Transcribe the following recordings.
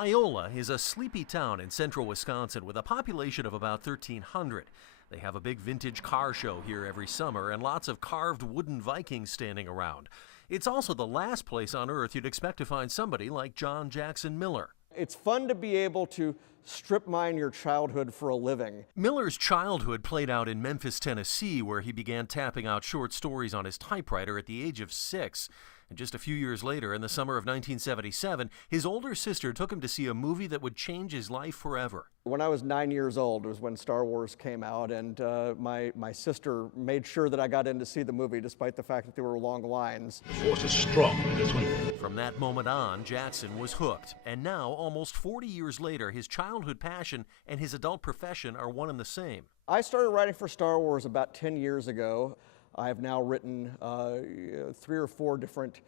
Iola is a sleepy town in central Wisconsin with a population of about 1,300. They have a big vintage car show here every summer and lots of carved wooden Vikings standing around. It's also the last place on earth you'd expect to find somebody like John Jackson Miller. It's fun to be able to strip mine your childhood for a living. Miller's childhood played out in Memphis, Tennessee, where he began tapping out short stories on his typewriter at the age of 6. And just a few years later, in the summer of 1977, his older sister took him to see a movie that would change his life forever. When I was 9 years old was when Star Wars came out, and my sister made sure that I got in to see the movie, despite the fact that there were long lines. The Force is strong in this one. From that moment on, Jackson was hooked. And now, almost 40 years later, his childhood passion and his adult profession are one and the same. I started writing for Star Wars about 10 years ago. I have now written 3 or 4 different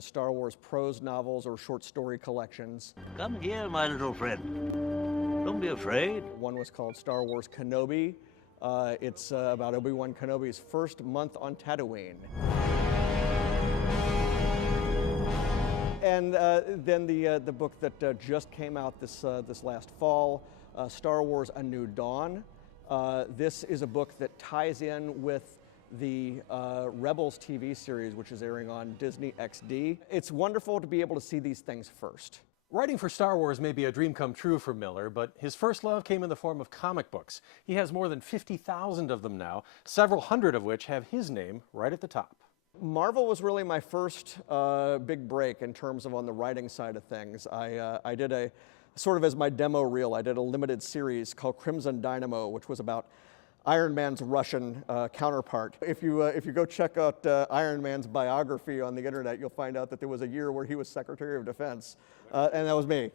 Star Wars prose novels or short story collections. Come here, my little friend. Don't be afraid. One was called Star Wars Kenobi. It's about Obi-Wan Kenobi's first month on Tatooine. And then the book that just came out this last fall, Star Wars A New Dawn. This is a book that ties in with the Rebels TV series, which is airing on Disney XD. It's wonderful to be able to see these things first. Writing for Star Wars may be a dream come true for Miller, but his first love came in the form of comic books. He has more than 50,000 of them now, several hundred of which have his name right at the top. Marvel was really my first big break in terms of on the writing side of things. I did a, sort of as my demo reel, I did a limited series called Crimson Dynamo, which was about Iron Man's Russian counterpart. If you go check out Iron Man's biography on the internet, you'll find out that there was a year where he was Secretary of Defense, and that was me.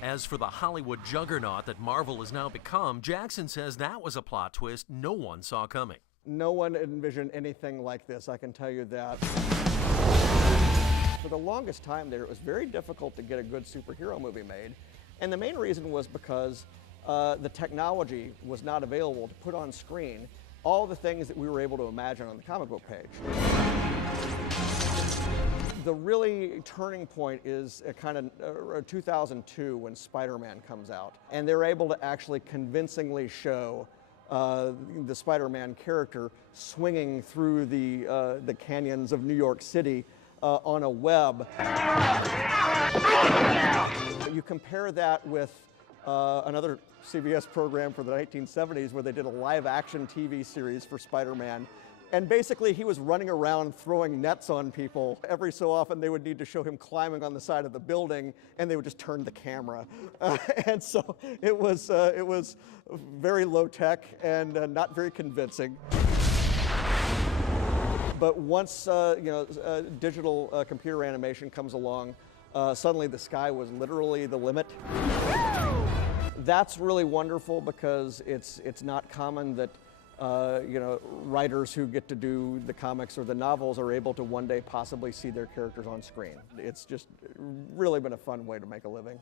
As for the Hollywood juggernaut that Marvel has now become, Jackson says that was a plot twist no one saw coming. No one envisioned anything like this, I can tell you that. For the longest time there, it was very difficult to get a good superhero movie made, and the main reason was because the technology was not available to put on screen all the things that we were able to imagine on the comic book page. The really turning point is kind of 2002 when Spider-Man comes out, and they're able to actually convincingly show the Spider-Man character swinging through the canyons of New York City on a web. You compare that with another CBS program for the 1970s where they did a live-action TV series for Spider-Man. And basically, he was running around throwing nets on people. Every so often, they would need to show him climbing on the side of the building, and they would just turn the camera. And so it was very low-tech and not very convincing. But once digital computer animation comes along, suddenly the sky was literally the limit. That's really wonderful because it's not common that writers who get to do the comics or the novels are able to one day possibly see their characters on screen. It's just really been a fun way to make a living.